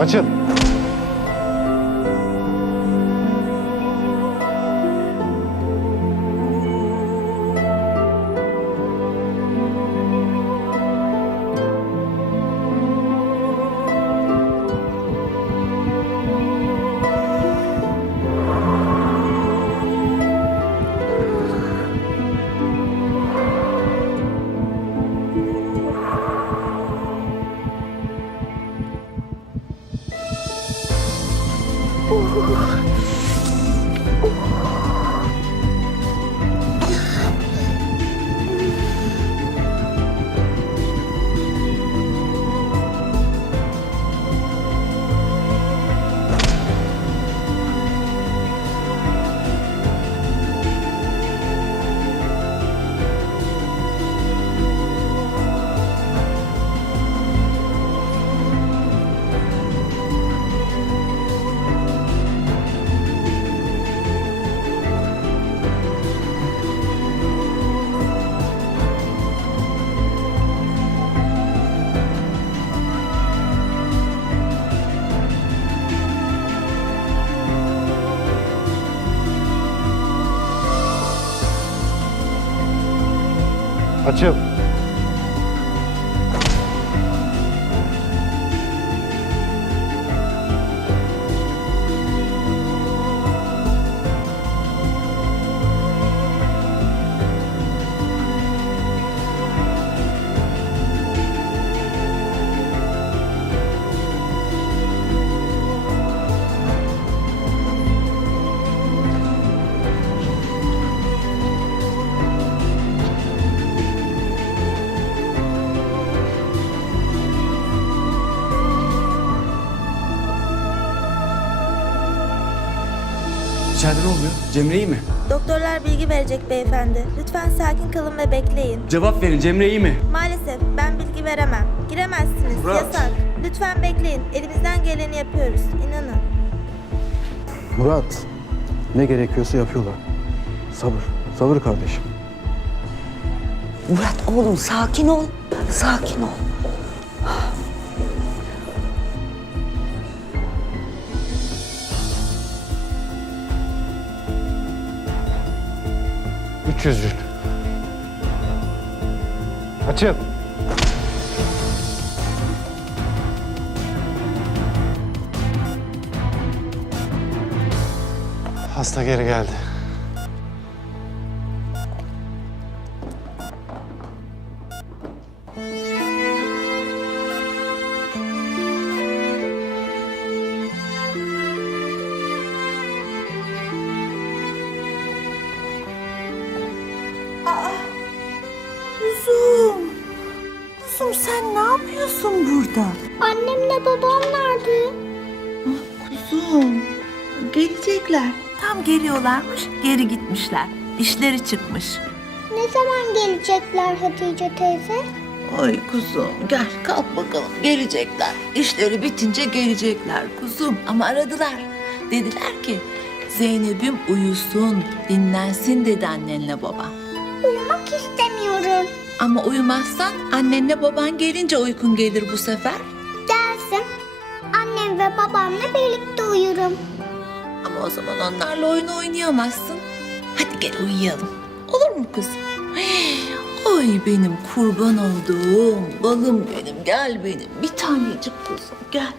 Açıl. Cemre iyi mi? Doktorlar bilgi verecek beyefendi. Lütfen sakin kalın ve bekleyin. Cevap verin Cemre iyi mi? Maalesef ben bilgi veremem. Giremezsiniz. Murat. Yasak. Lütfen bekleyin. Elimizden geleni yapıyoruz. İnanın. Murat. Ne gerekiyorsa yapıyorlar. Sabır. Sabır kardeşim. Murat oğlum sakin ol. Sakin ol. 300 cül. Açıl. Hasta geri geldi. Kuzum sen ne yapıyorsun burada? Annemle babam nerede? Kuzum. Gelecekler. Tam geliyorlarmış geri gitmişler. İşleri çıkmış. Ne zaman gelecekler Hatice teyze? Ay kuzum gel kalk bakalım gelecekler. İşleri bitince gelecekler kuzum. Ama aradılar. Dediler ki Zeynep'im uyusun, dinlensin dedi annenle baba. Uyumak istemiyorum. Ama uyumazsan annenle baban gelince uykun gelir bu sefer. Gelsin. Annem ve babamla birlikte uyurum. Ama o zaman onlarla oyun oynayamazsın. Hadi gel uyuyalım. Olur mu kızım? Ay benim kurban olduğum balım benim gel benim bir tanecik kuzum gel.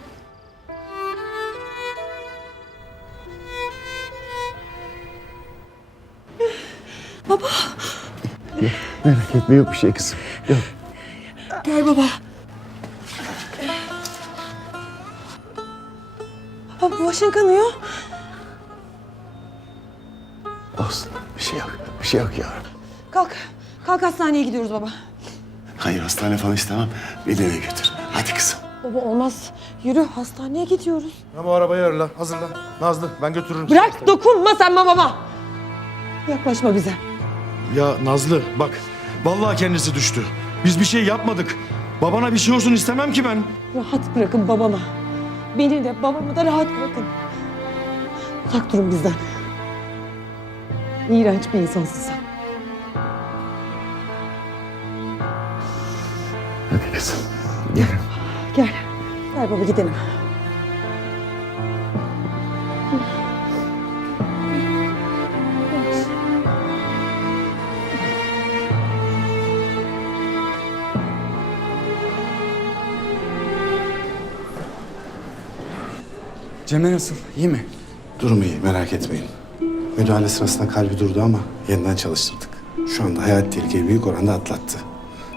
Merak etme yok bir şey kızım. Yok. Gel baba. Baba başın kanıyor. Olsun. Bir şey yok. Bir şey yok ya. Kalk. Kalk hastaneye gidiyoruz baba. Hayır hastane falan istemem. Beni eve götür. Hadi kızım. Baba olmaz. Yürü hastaneye gidiyoruz. Ya bu arabayı ayarla, hazırla. Nazlı ben götürürüm. Bırak dokunma sen babama. Yaklaşma bize. Ya Nazlı bak vallahi kendisi düştü. Biz bir şey yapmadık. Babana bir şey olsun istemem ki ben. Rahat bırakın babama. Beni de babamı da rahat bırakın. Uzak durun bizden. İğrenç bir insansın sen. Hadi kızım. Gel. Gel. Gel baba gidelim. Cemre nasıl? İyi mi? Durumu iyi merak etmeyin. Müdahale sırasında kalbi durdu ama yeniden çalıştırdık. Şu anda hayat tehlikeyi büyük oranda atlattı.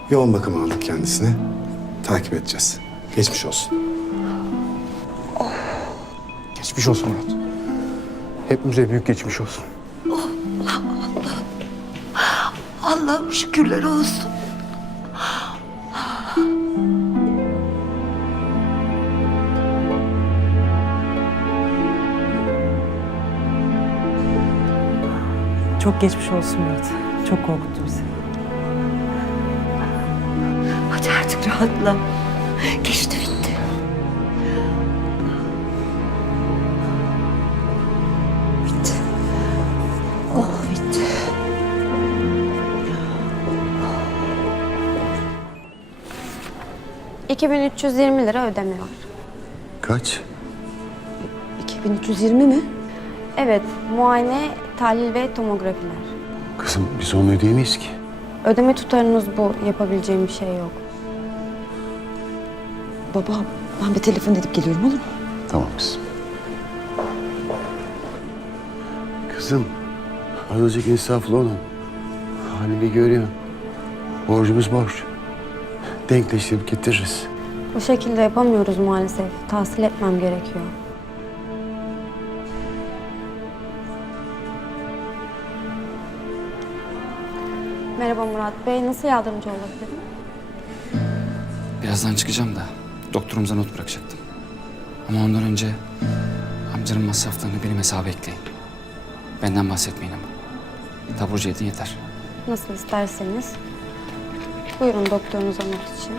Yoğun bakım aldık kendisine. Takip edeceğiz. Geçmiş olsun. Geçmiş olsun Murat. Hepimize büyük geçmiş olsun. Allah'ım şükürler olsun. Çok geçmiş olsun Murat. Çok korkuttu bizi. Hadi artık rahatla. Geçti bitti. Bitti. Oh bitti. 2320 lira ödeme var. Kaç? 2320 mi? Evet, muayene, tahlil ve tomografiler. Kızım biz onu ödeyemeyiz ki. Ödeme tutarınız bu. Yapabileceğim bir şey yok. Baba ben bir telefon edip geliyorum olur mu? Tamam kızım. Kızım azıcık insaflı olun. Halini görüyorsun. Borcumuz borç. Denkleştirip getiririz. Bu şekilde yapamıyoruz maalesef. Tahsil etmem gerekiyor. Murat Bey. Nasıl yardımcı olabilirim? Birazdan çıkacağım da doktorumuza not bırakacaktım. Ama ondan önce amcanın masraflarını benim hesaba ekleyin. Benden bahsetmeyin ama. Taburcu edin yeter. Nasıl isterseniz. Buyurun doktorunuza not için.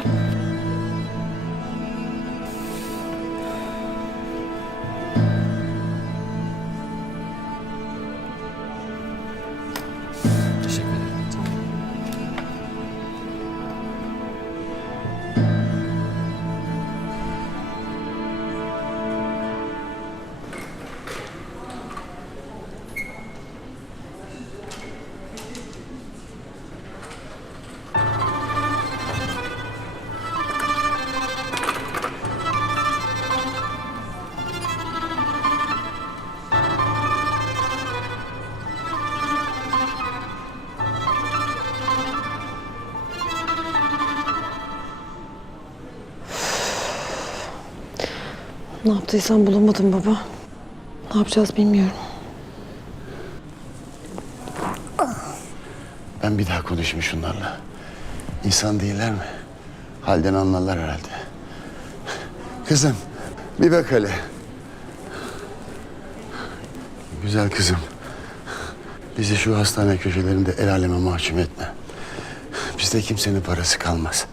Ne yaptıysam bulamadım baba. Ne yapacağız bilmiyorum. Ben bir daha konuşayım şunlarla. İnsan değiller mi? Halden anlarlar herhalde. Kızım bir bak hele. Güzel kızım. Bizi şu hastane köşelerinde el aleme mahkum etme. Bizde kimsenin parası kalmaz.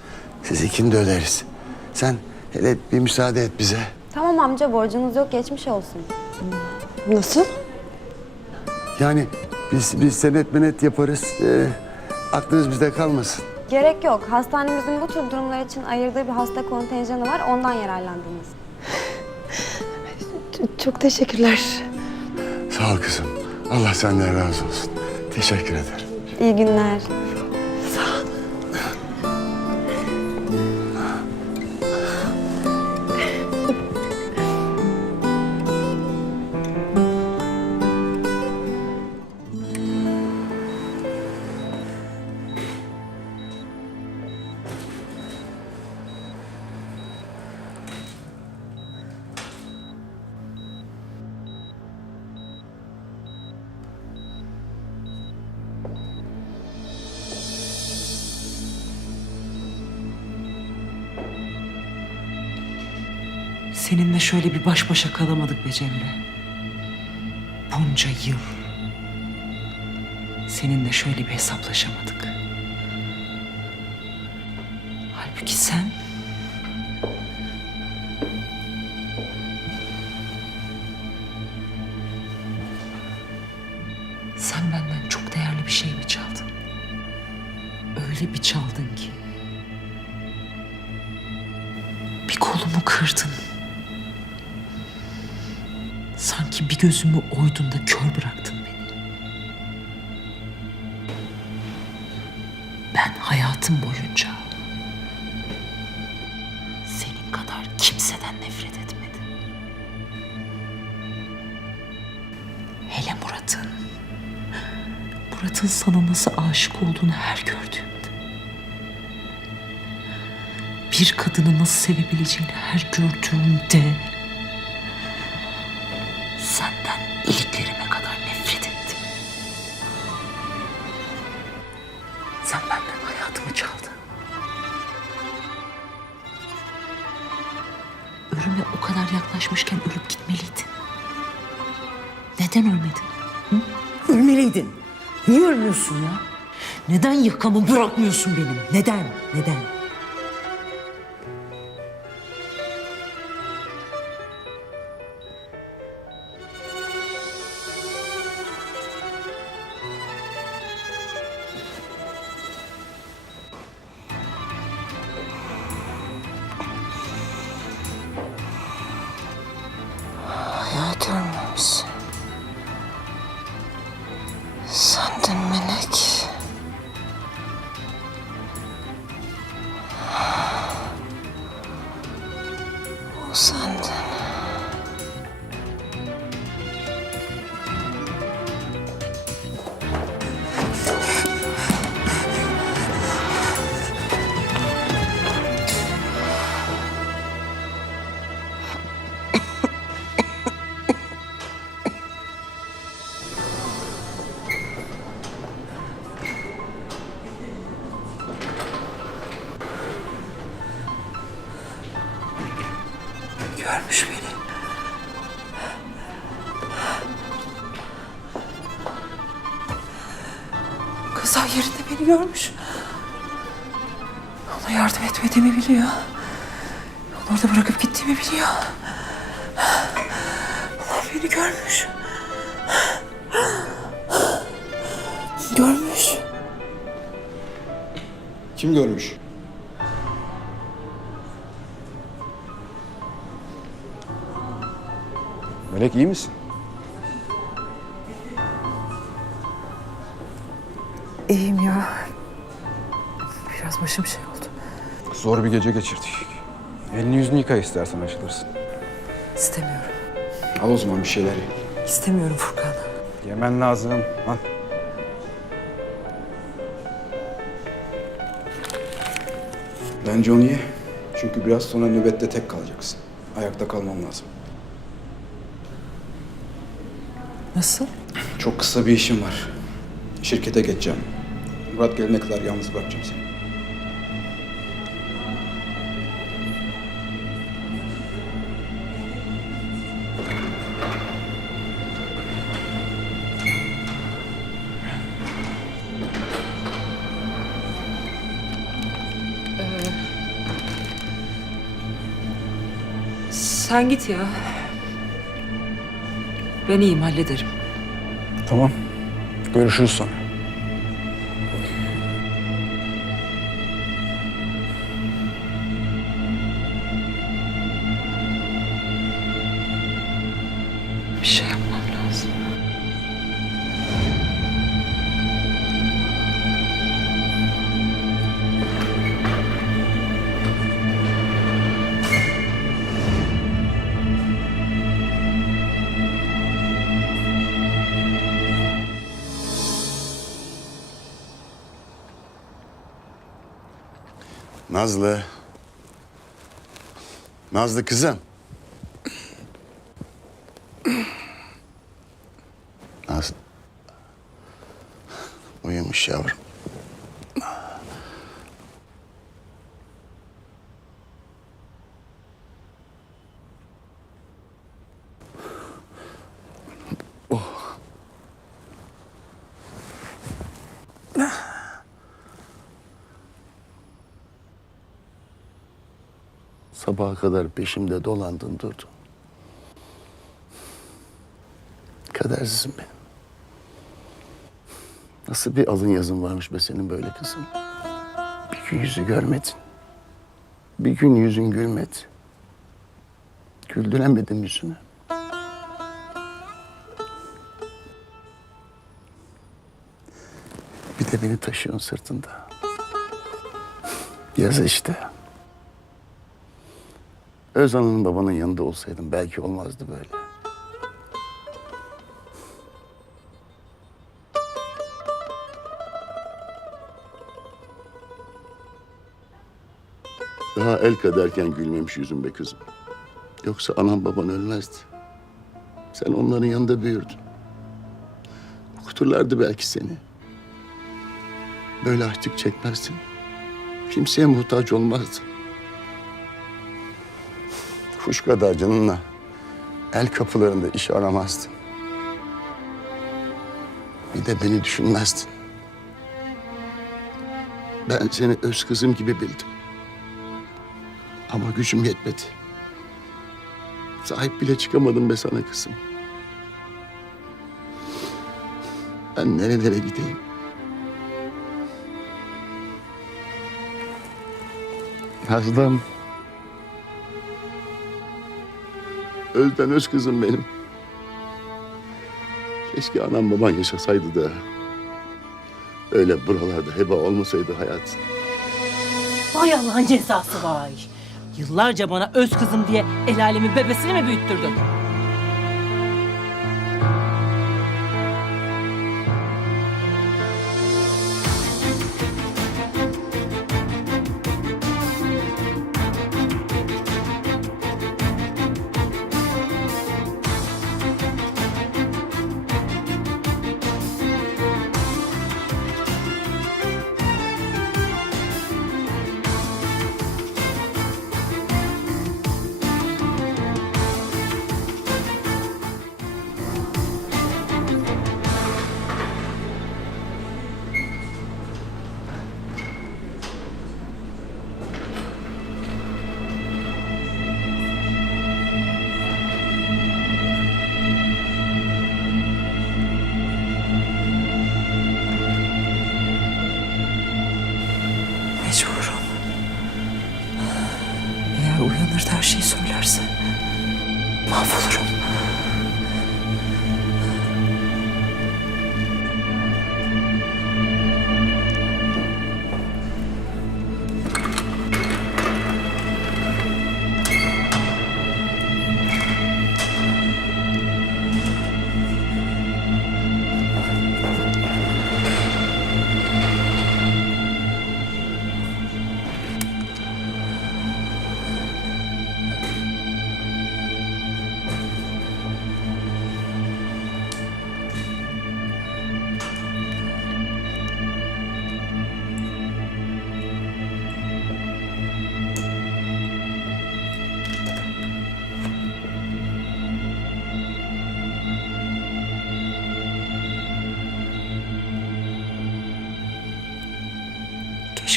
Siz ikini de öderiz. Sen hele bir müsaade et bize. Tamam amca borcunuz yok. Geçmiş olsun. Nasıl? Yani biz, biz senet menet yaparız. Ee, aklınız bizde kalmasın. Gerek yok. Hastanemizin bu tür durumlar için ayırdığı bir hasta kontenjanı var. Ondan yararlandınız. Çok teşekkürler. Sağ ol kızım. Allah senden razı olsun. Teşekkür ederim. İyi günler. Başa kalamadık be Cemre. Bunca yıl. Seninle şöyle bir hesaplaşamadık. Halbuki sen... Sen benden çok değerli bir şey mi çaldın? Öyle bir çaldın Gözümü oydun da kör bıraktın beni. Ben hayatım boyunca senin kadar kimseden nefret etmedim. Hele Murat'ın. Murat'ın sana nasıl aşık olduğunu her gördüğüm bir kadını nasıl sevebileceğini her gördüğümde Neden yakamı bırakmıyorsun benim? Neden? Neden? Yerinde beni görmüş. Ona yardım etmediğimi biliyor. Onu orada bırakıp gittiğimi biliyor. Allah beni görmüş. Görmüş. Kim görmüş? Melek iyi misin? İyiyim ya. Biraz başım şey oldu. Zor bir gece geçirdik. Elini yüzünü yıka istersen açılırsın. İstemiyorum. Al o zaman bir şeyler ye. İstemiyorum Furkan. Yemen lazım. Al. Bence onu ye. Çünkü biraz sonra nöbette tek kalacaksın. Ayakta kalmam lazım. Nasıl? Çok kısa bir işim var. Şirkete geçeceğim. Murat gelene kadar yalnız bırakacağım seni. Sen git ya. Ben iyiyim hallederim. Tamam. Görüşürüz sonra. Nazlı. Nazlı kızım. Nazlı. Uyumuş yavrum. Sabaha kadar peşimde dolandın durdun. Kadersizim benim. Nasıl bir alın yazın varmış be senin böyle kızım. Bir gün yüzü görmedin. Bir gün yüzün gülmedi. Güldüremedim yüzünü. Bir de beni taşıyorsun sırtında. Yaz işte. Özan'ın babanın yanında olsaydım belki olmazdı böyle. Daha el kaderken gülmemiş yüzüm be kızım. Yoksa anam baban ölmezdi. Sen onların yanında büyürdün. Okuturlardı belki seni. Böyle açlık çekmezsin. Kimseye muhtaç olmazdın. Kuş kadar canınla el kapılarında iş aramazdın. Bir de beni düşünmezdin. Ben seni öz kızım gibi bildim. Ama gücüm yetmedi. Sahip bile çıkamadım be sana kızım. Ben nerelere gideyim? Nazlım. Özden öz kızım benim. Keşke anam baban yaşasaydı da öyle buralarda heba olmasaydı hayat. Vay Allah'ın cezası vay. Yıllarca bana öz kızım diye el alemin bebesini mi büyüttürdün?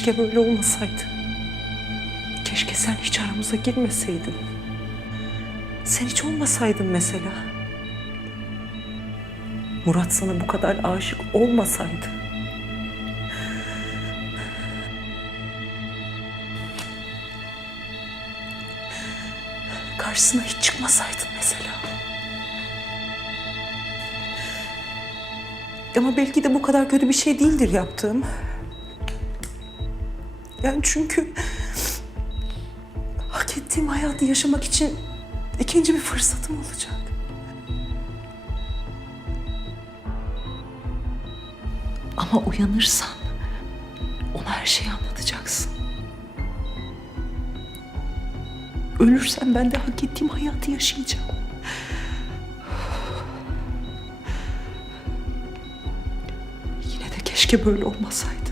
Keşke böyle olmasaydı. Keşke sen hiç aramıza girmeseydin. Sen hiç olmasaydın mesela. Murat sana bu kadar aşık olmasaydı. Karşısına hiç çıkmasaydın mesela. Ama belki de bu kadar kötü bir şey değildir yaptığım. Yani çünkü hak ettiğim hayatı yaşamak için ikinci bir fırsatım olacak. Ama uyanırsan ona her şeyi anlatacaksın. Ölürsen ben de hak ettiğim hayatı yaşayacağım. Yine de keşke böyle olmasaydı.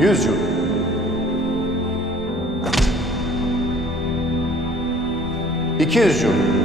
100 yıl. İki yüz yıl.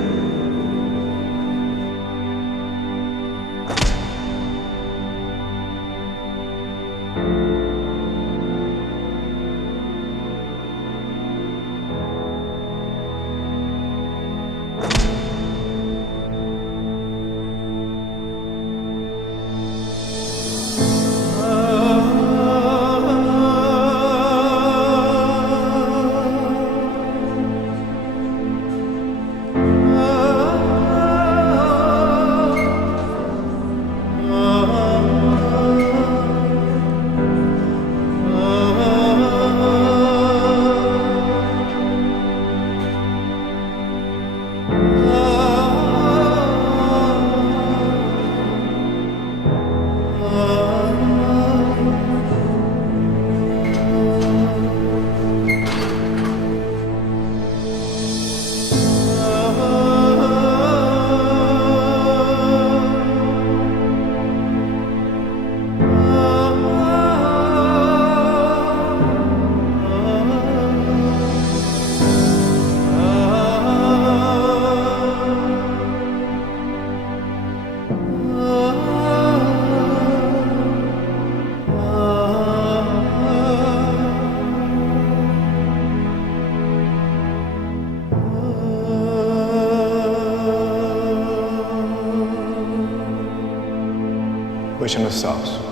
Başınız sağ olsun.